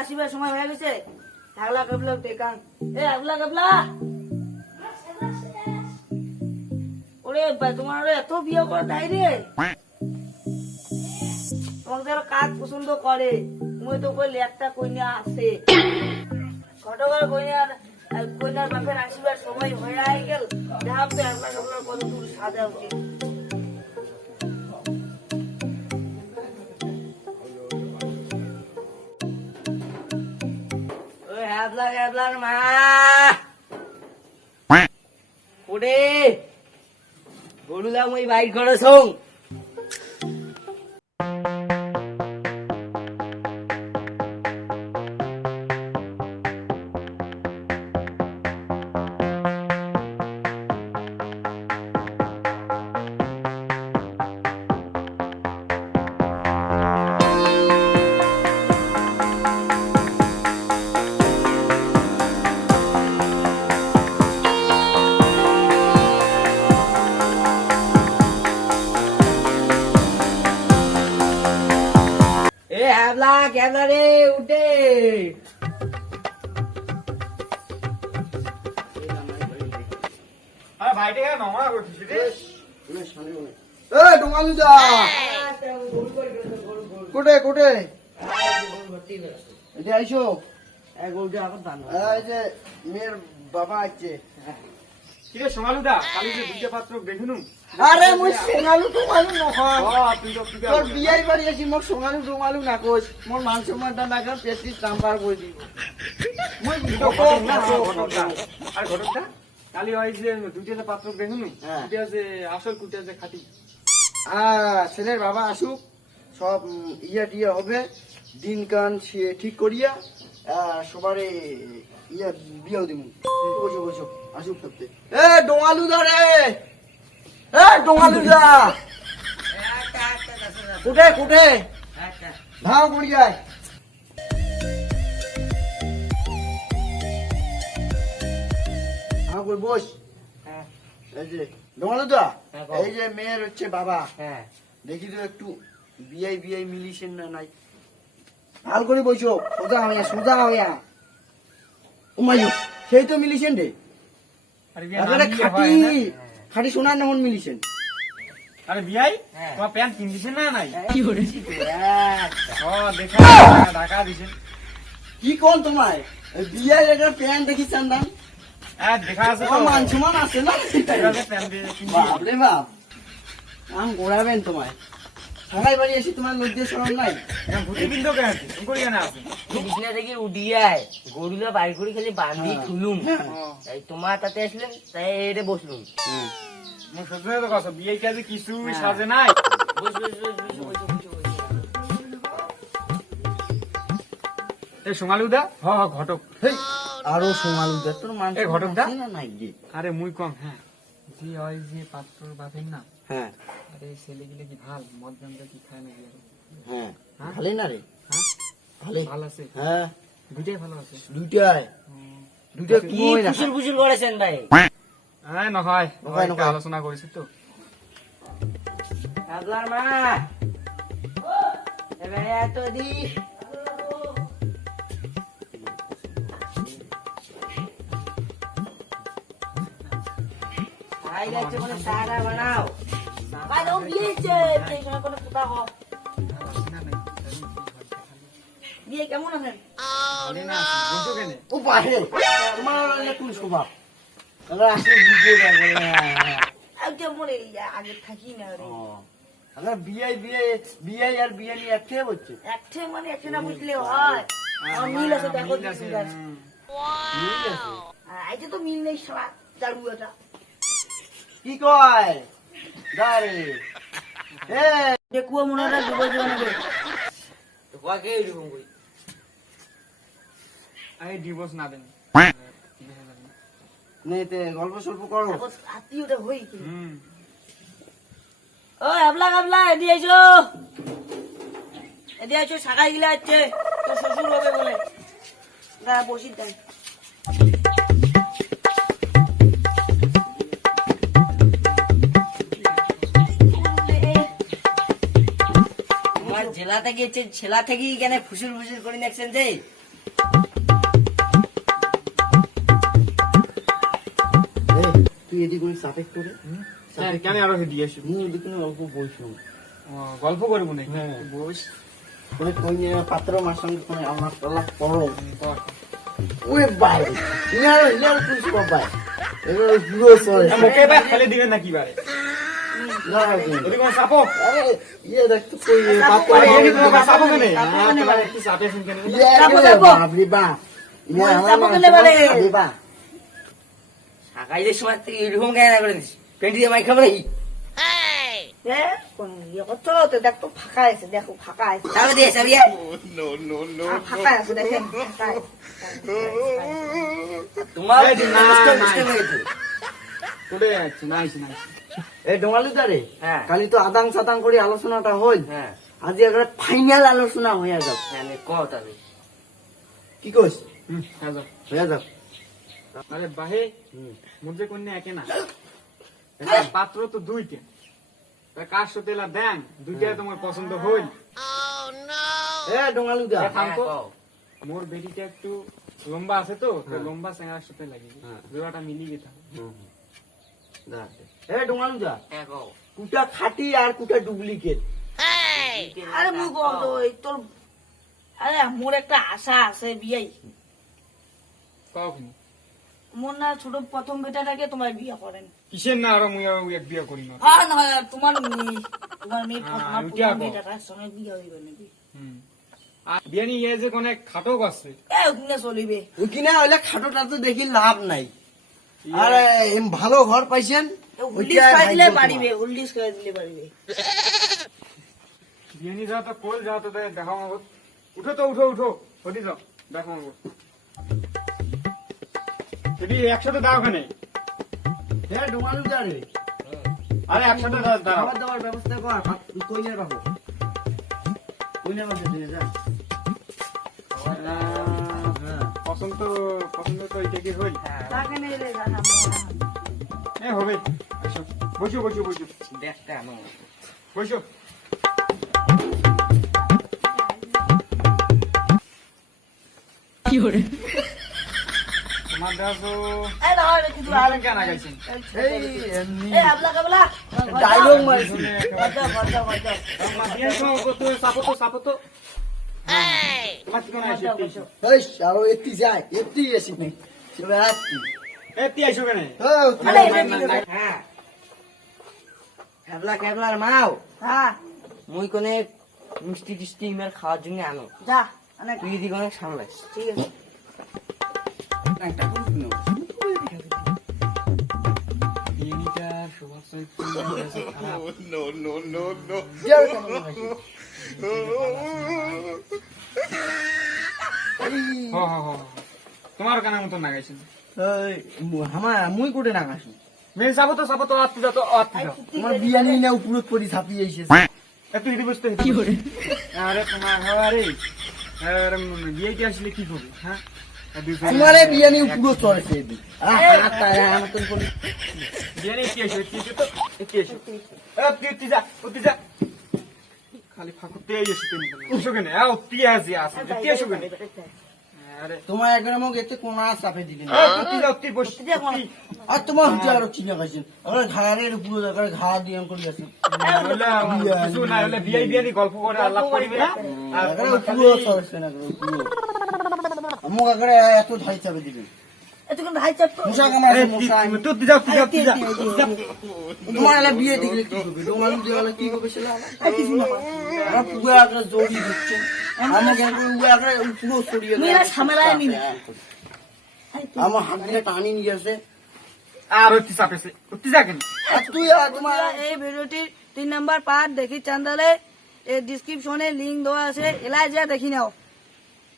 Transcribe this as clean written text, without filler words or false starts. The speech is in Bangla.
আসিবার সময় হয়ে গেছে। আগলা কাবলা টেকান, এ আগলা কাবলা। ওরে তোমার এত বিয়ে করে তাই রে, তোমাকে যারা কাজ পছন্দ করে, মুই তো কইলে একটা কইনা আছে ঘটকের কইনার বাপের আসিবার সময় হয়ে গেল। দেখাম তো আগলা কাবলার কত দূর সাজা উচিত। হ্যাবলার মা ওরে গরুলা মই বাইর করে সং। ক্যাবলা রে উঠে কোটে কোটে আইসো মেয়ের বাবা আছে। সোনালুদা কালি যে দুইটা পাত্র দেখুন। আরে মই সোনালু তোমালু নহয়, তোর বিয়ার বাড়ি আছি। মোক সোনালু তোমালু না কইস, মোর মান সম্মানটা না কাম পেটি নাম্বার কই দিব। মই আর ঘটকটা কালি হয় যে দুইটা পাত্র দেখুন, দুইটা যে আসল কুটা যে খাঁটি। ছেলের বাবা আসুক, সব ইয়া টিয়া হবে, দিন কান ঠিক করিয়া সবারে ইয়া বিয়াও দিব। বসো বসো আসুক সত্যি। এ ডোঙালু দা রে, এ ডোঙালু দা কুটে কুটে ধাও করিয়ায়। হ্যাঁ কই বস। এই যে ডোঙালু দা, এই যে মেয়ের হচ্ছে বাবা, দেখি তো একটু বিয়াই মিলিছেন না নাই। ভাল করে বসো, সোজা হইয়া উমাইও সেই তো মিলিছেন রে। খাটি সোনার নহন মিলিছেন। আরে বিয়াই তোমার প্যান্ট কিনতেছেন না নাই? কি করেছি দেখা ঢাকা দিছেন। কি কোন তোমায় বিয়ার একটা প্যান্ট দেখিছেন দাম? দেখা আছে মান সমান আছে না? বাপরে বাপ, আম গোড়াবেন তোমায়। সবাই বাড়ি এসে তোমার লজ্জা শরম নাই? বিছনা থেকে উঠিয়ায় গরুলা বাইর করে খালি বান্ধি খুলুম, তাই তোমার তাতে আসলেন, তাই এটা বসলুম। বিয়ে কাজে কিছু সাজে নাই। সোমালুদা ঘটক আরো সোমালুদা তোর মান ঘটকদা নাই গে। আরে মুই কম। হ্যাঁ জি হয় যে পাত্র বাপেন না। হ্যাঁ আরে ছেলে গিলে কি ভাল মদ গান্দা কি খায় নাকি? হ্যাঁ ভালোই না রে। হ্যাঁ ভালোই ভালো আছে। হ্যাঁ দুইটাই ভালো আছে। দুইটা কি ফুসুল ফুসুল করেছেন ভাই? হ্যাঁ নহয় আলোচনা করেছি তো। আগলার মা এবারে এত দি ভাই যাচ্ছে কোনো সারা বানাও। ভাই ও বিয়েছে এইখানে কোনো ফুটা হ। বিয়ে কেমন আছেন? ও পারে তোমার কোন স্বভাব? আমরা আসলে বুঝতে পারবো না। আগে মনে আগে থাকি না রে। আমরা বিয়ে আর বিয়ে নিয়ে একটে হচ্ছে। একটে মানে একটে না বুঝলে হয়। মিল আছে দেখো। এই যে তো মিল নেই সারা জারু এটা। কি কয় দারে যে কুয়া মনে ডুবে যাবে না রে। তো কাকে এরকম কই? আরে ডিভোর্স না দেন। নেতে গল্প সল্প করো। আত্মীয়টা হই কি? ও এবলা এদিকে আইছো শাখাই গিলা আছে তো শ্বশুর হবে বলে না বসি তাই। জেলা থেকে ছেলা থেকে কেন ফুসুল ফুসুল করে দেখছেন যে তুই এদিকে সাপেক করে কেন আরো দিয়ে আসি এদিকে অল্প বইছো গল্প করবো নাকি হ্যাঁ। বস কোনো কইনে পাত্র মার সঙ্গে কোনো আল্লাহ আল্লাহ পড়ো ওই ভাই ইয়ার ইয়ার কিছু বাবা এগুলো পুরো সরে মুখে বা ফেলে দিবেন নাকি বারে যদি কোনো সাপো আরে ইয়ে দেখ তো কই পাত্র সাপো কেন একটু সাপে শুন কেন বাবরি বা ইয়া সাপো কেন বলে? বাবরি বা সাকাইলে সময় তুই এরকম কেন করে দিস পেন্টি দিয়ে মাই খাবে নাকি কোন ইয়ে করছো তো দেখ তো ফাঁকা আছে দেখো ফাঁকা আছে তাহলে দিয়ে চাবি ফাঁকা আছে দেখেন ফাঁকা আছে। তোমার এই যে না, মিস্টেক না। হয়ে গেছে। চলে যাচ্ছে নাইস নাইস এই ডোমালি দারে হ্যাঁ। কালি তো আদাং সাদাং করে আলোচনাটা হল হ্যাঁ আজ একটা ফাইনাল আলোচনা হয়ে যাক হ্যাঁ কও তাহলে কি কইস হ্যাঁ যাও। হয়ে যাক আরে বাহে মুঝে কন্যা একে না পাত্র তো দুইটা তা কার সাথে এলা দেন দুইটা তোমার পছন্দ হইল এ ডোমালি দা থাম তো। কও। মোর বেটিটা একটু লম্বা আছে তো তো লম্বা চেঙ্গার সাথে লাগিয়ে হ্যাঁ। জোড়াটা মিলিয়ে গেছে এ ডোমালি দা হ্যাঁ কও। কুটা খাঁটি আর কুটা ডুপ্লিকেট আরে মুখ বন্ধ এই তোর আরে মোর একটা আশা আছে বিয়াই কখনই মোর না ছোট প্রথম বেটাটাকে তোমার বিয়ে করেন কিসের না আরো মুই আরো এক বিয়ে করি না হ্যাঁ না তোমার মেয়ে তোমার মেয়ে হ্যাঁ, তোমার ওইটা প্রথম কও। বেটাটার সঙ্গে বিয়ে হইবে নাকি আর বিয়ানি ইয়ে যে কোনে খাটো আছে এ ওখানে চলিবে ওই কিনা হইলে খাটোটা তো দেখি লাভ নাই আর ভালো ঘর পাইছেন উল্লিশ খাই দিলে পারিবে উল্লিশ খাই দিলে পারিবে বিয়ানি যাও তো কোল যাও তো দেখাও আমাকে উঠো তো উঠো উঠো হদি যাও দেখো আমাকে যদি একসাথে দাও ওখানে হ্যাঁ ডোমালি দা রে আরে একসাথে দাও খাবার দাবার ব্যবস্থা কর কইনের বাবু কইনের বাবু দিয়ে যা হ্যাঁ পছন্দ পছন্দ তো এটা কি হইল তাকে নেই রে জানা এ হবে আসো বসো বসো বসো দেখতে আনো বসো তোমার দেখো এই না রে কিছু আলে কেন গাইছেন এই এমনি এই habla habla ডায়লগ মারছি বাজা বাজা বাজা তোমার বিয়ান তো সাপো তো তোমার কি কোন আছে এই আরো এত্তি যায় এত্তি এসি নাই চলে আসছি এ তি আইছো কেন আরে এটা হ্যাঁ ক্যাবলা ক্যাবলার মাও হ্যাঁ মুই কোনে মিষ্টি টিষ্টি ইমের খাওয়ার জন্য আনো যা অনেক তুই এদিকে অনেক সামলাইস ঠিক আছে একটা গুণ বিয়ানিটা স্বভাব চরিত্র খারাপ তোমার কানের মতন না গাইছেন মুই কোটে নাগাছি মেয়ে সাপো তো আত্মি যাও তো আত্মি যাও তোমার বিয়ানি না উপরত পরি ছাপিয়ে এসেছে একটু ইদি বুঝতে কি করে আরে তোমার আরে আরে বিয়েটি আসলে কি করবে হ্যাঁ তোমারে বিয়ানি উপরত চড়েছে এদিক মতন করে বিয়ানি কি আসে তো কি আসে তুই যা খালি ফাঁকুতে এসে তুমি উঠছো কেন তুই আসি আসি তুই আসো কেন আরে তোমার একবার মোক এতে কোনা চাপে দিবি না তুই যাও তুই বস আর তোমার হুজে আরো চিনা খাইছেন আবার ঘাড়ের উপরে দেখার ঘা দিয়ে করে গেছে কিছু না হলে বিয়ানি গল্প করে আল্লাহ করিবে না আর পুরো চড়েছে না পুরো মোক একবারে এত ধাই চাপে দিবেন এতক্ষণ ভাই চাপ তো মশা কামড়াছে মশা তুই যাও তোমার এলা বিয়ে দেখলে কি করবে তোমার বিয়ে হলে কি করবে সেটা কিছু না আমরা পুরো একটা জড়ি দিচ্ছে আমাকে পুরো সরিয়ে মেয়েরা ঝামেলায় নিবি। আমার হাত দিলে টানি নিয়ে আসে আর তুই চাপেছে তুই যা কেন আর তুই তোমার এই ভিডিওটির 3 নাম্বার পার্ট দেখি চ্যানেলে এই ডেসক্রিপশনে লিংক দেওয়া আছে এলাই যা দেখি নাও।